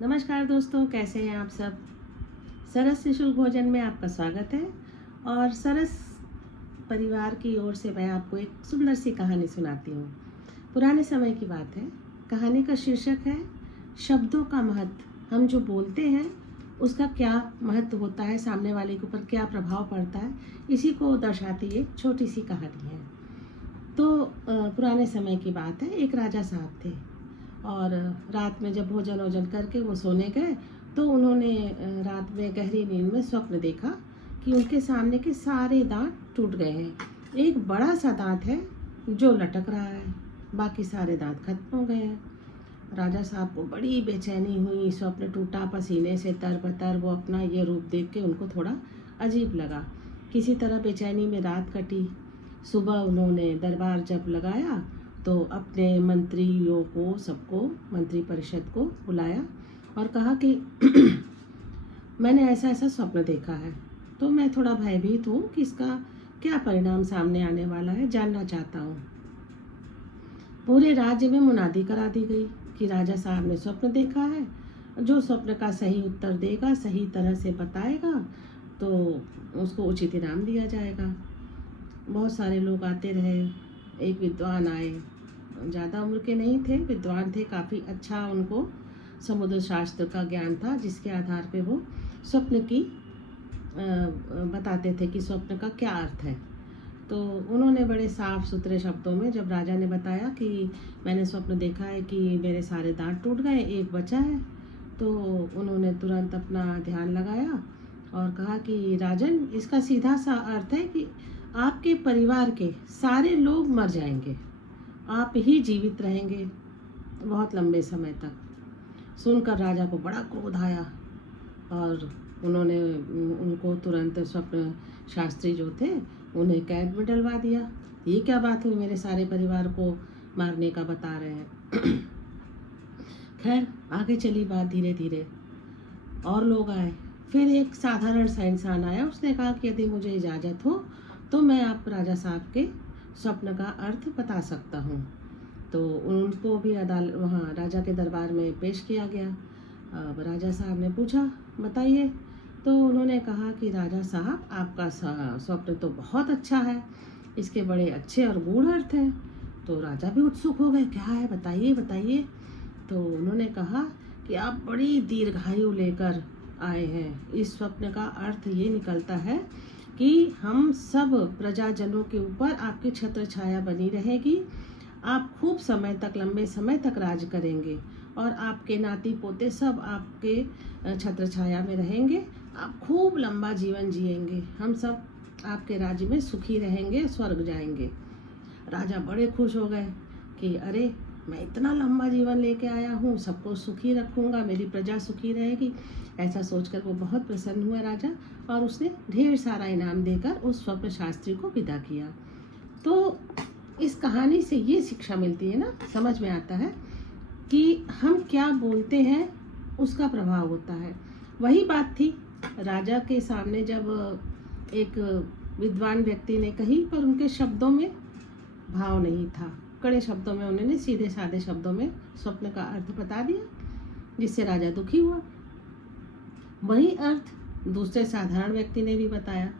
नमस्कार दोस्तों, कैसे हैं आप सब। सरस निःशुल्क भोजन में आपका स्वागत है। और सरस परिवार की ओर से मैं आपको एक सुंदर सी कहानी सुनाती हूँ। पुराने समय की बात है। कहानी का शीर्षक है शब्दों का महत्व। हम जो बोलते हैं उसका क्या महत्व होता है, सामने वाले के ऊपर क्या प्रभाव पड़ता है, इसी को दर्शाती एक छोटी सी कहानी है। तो पुराने समय की बात है। एक राजा साहब थे और रात में जब भोजन वोजन करके वो सोने गए तो उन्होंने रात में गहरी नींद में स्वप्न देखा कि उनके सामने के सारे दांत टूट गए हैं। एक बड़ा सा दांत है जो लटक रहा है, बाकी सारे दांत खत्म हो गए हैं। राजा साहब को बड़ी बेचैनी हुई, स्वप्न टूटा, पसीने से तरबतर। वो अपना ये रूप देख के उनको थोड़ा अजीब लगा। किसी तरह बेचैनी में रात कटी। सुबह उन्होंने दरबार जब लगाया तो अपने मंत्रियों को, सबको, मंत्री परिषद को बुलाया और कहा कि मैंने ऐसा ऐसा स्वप्न देखा है, तो मैं थोड़ा भयभीत हूँ कि इसका क्या परिणाम सामने आने वाला है, जानना चाहता हूँ। पूरे राज्य में मुनादी करा दी गई कि राजा साहब ने स्वप्न देखा है, जो स्वप्न का सही उत्तर देगा, सही तरह से बताएगा, तो उसको उचित इनाम दिया जाएगा। बहुत सारे लोग आते रहे। एक विद्वान आए, ज़्यादा उम्र के नहीं थे, विद्वान थे, काफ़ी अच्छा उनको समुद्र शास्त्र का ज्ञान था, जिसके आधार पे वो स्वप्न की बताते थे कि स्वप्न का क्या अर्थ है। तो उन्होंने बड़े साफ सुथरे शब्दों में, जब राजा ने बताया कि मैंने स्वप्न देखा है कि मेरे सारे दांत टूट गए, एक बचा है, तो उन्होंने तुरंत अपना ध्यान लगाया और कहा कि राजन, इसका सीधा सा अर्थ है कि आपके परिवार के सारे लोग मर जाएंगे, आप ही जीवित रहेंगे बहुत लंबे समय तक। सुनकर राजा को बड़ा क्रोध आया और उन्होंने उनको तुरंत, स्वप्न शास्त्री जो थे, उन्हें कैद में डलवा दिया। ये क्या बात हुई, मेरे सारे परिवार को मारने का बता रहे हैं। खैर, आगे चली बात धीरे धीरे। और लोग आए। फिर एक साधारण सा इंसान आया, उसने कहा कि यदि मुझे इजाज़त हो तो मैं आप राजा साहब के स्वप्न का अर्थ बता सकता हूँ। तो उनको भी वहाँ राजा के दरबार में पेश किया गया। अब राजा साहब ने पूछा, बताइए। तो उन्होंने कहा कि राजा साहब, आपका स्वप्न तो बहुत अच्छा है, इसके बड़े अच्छे और गूढ़ अर्थ हैं। तो राजा भी उत्सुक हो गए, क्या है, बताइए बताइए। तो उन्होंने कहा कि आप बड़ी दीर्घायु लेकर आए हैं। इस स्वप्न का अर्थ ये निकलता है कि हम सब प्रजाजनों के ऊपर आपकी छत्र छाया बनी रहेगी, आप खूब समय तक, लंबे समय तक राज करेंगे और आपके नाती पोते सब आपके छत्र छाया में रहेंगे, आप खूब लंबा जीवन जिएंगे, हम सब आपके राज्य में सुखी रहेंगे, स्वर्ग जाएंगे। राजा बड़े खुश हो गए कि अरे, मैं इतना लंबा जीवन लेके आया हूँ, सबको सुखी रखूँगा, मेरी प्रजा सुखी रहेगी। ऐसा सोचकर वो बहुत प्रसन्न हुआ राजा, और उसने ढेर सारा इनाम देकर उस स्वप्न शास्त्री को विदा किया। तो इस कहानी से ये शिक्षा मिलती है ना, समझ में आता है कि हम क्या बोलते हैं उसका प्रभाव होता है। वही बात थी राजा के सामने, जब एक विद्वान व्यक्ति ने कही, पर उनके शब्दों में भाव नहीं था। कड़े शब्दों में उन्होंने, सीधे साधे शब्दों में स्वप्न का अर्थ बता दिया, जिससे राजा दुखी हुआ। वही अर्थ दूसरे साधारण व्यक्ति ने भी बताया।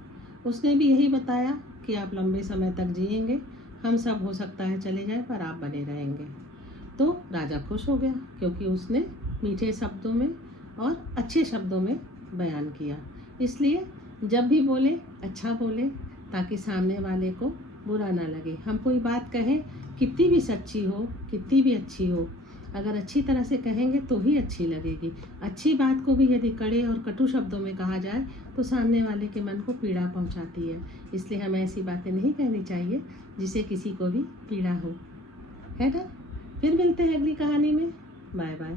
उसने भी यही बताया कि आप लंबे समय तक जिएंगे, हम सब हो सकता है चले जाएं, पर आप बने रहेंगे। तो राजा खुश हो गया, क्योंकि उसने मीठे शब्दों में और अच्छे शब्दों में बयान किया। इसलिए जब भी बोले, अच्छा बोले, ताकि सामने वाले को बुरा ना लगे। हम कोई बात कहें, कितनी भी सच्ची हो, कितनी भी अच्छी हो, अगर अच्छी तरह से कहेंगे तो ही अच्छी लगेगी। अच्छी बात को भी यदि कड़े और कटु शब्दों में कहा जाए तो सामने वाले के मन को पीड़ा पहुंचाती है। इसलिए हमें ऐसी बातें नहीं कहनी चाहिए जिससे किसी को भी पीड़ा हो, है ना। फिर मिलते हैं अगली कहानी में। Bye bye.